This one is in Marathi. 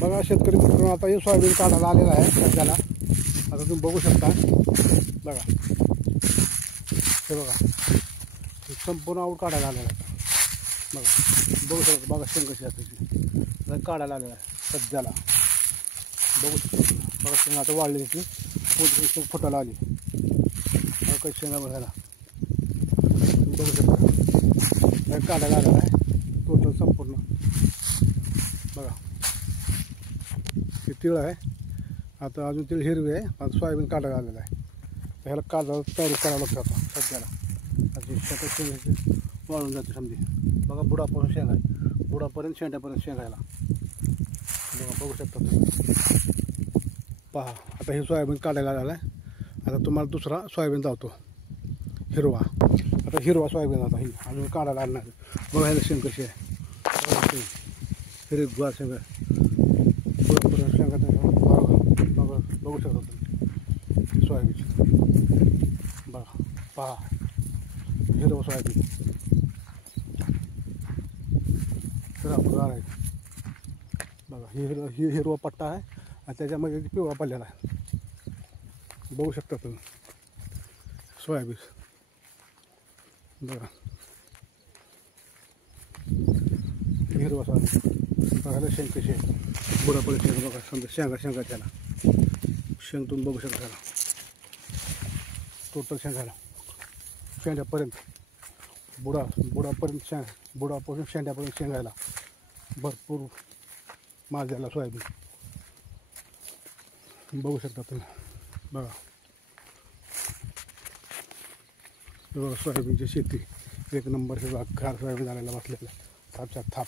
बघा शेतकरी मित्रांनो, आता हे सोयाबीन काढायला आलेलं आहे सध्याला. आता तुम्ही बघू शकता. बघा हे बघा, संपूर्ण आऊट काढायला आलेलं आहे. बघा बघू शकता. बघा शेंग कशी असते काढायला आलेलं आहे सध्याला. बघू शकता. बघा शेंग आता वाढली त्याची शेंग फुटायला आली. बघा काही शेंगा बघायला बघू शकता. काढायला आलेला आहे टोटल संपूर्ण. बघा हे तीळ आहे. आता अजून तीळ हिरवी आहे. आता सोयाबीन काढायला आलेलं आहे. ह्याला काढायला तयारी करावं लागतं आता सध्याला. आता शेतात शेंगाची वाळून जाते समजी. बघा बुडापासून शेंग आहे, बुडापर्यंत शेंड्यापर्यंत शेंगायला. बघा बघू शकता तुम्ही. पहा आता हे सोयाबीन काढायला आलेलं आहे. आता तुम्हाला दुसरा सोयाबीन दावतो हिरवा. आता हिरवा सोयाबीन आता ही अजून काढायला आलं नाही. बघा ह्याला शेंग कशी आहे. हिरवी शेंग बुडापर्यंत शेंगा. बघा बघू शकता तुम्ही सोयाबीन. बघा पहा हिरवा सोयाबीन हिरवा आहे. बघा ही हिरवा पट्टा आहे आणि त्याच्यामध्ये पिवळा पडलेला आहे. बघू शकता तुम्ही सोयाबीन. बघा हिरवा सोयाबीन. बघायला शेंग कशी आहे. बुडापर्यंत शेंग. बघा समजा शेंगा त्याला शेंग तुम्ही बघू शकता. त्याला टोटल शेंगायला शेंड्यापर्यंत बुडापर्यंत बुडापासून शेंड्यापर्यंत शेंगायला भरपूर माल द्यायला सोयाबीन. बघू शकता तुम्ही. बघा सोयाबीनची शेती एक नंबर. हे बघा घार सोयाबीन झालेला बसलेला थापच्या थाप.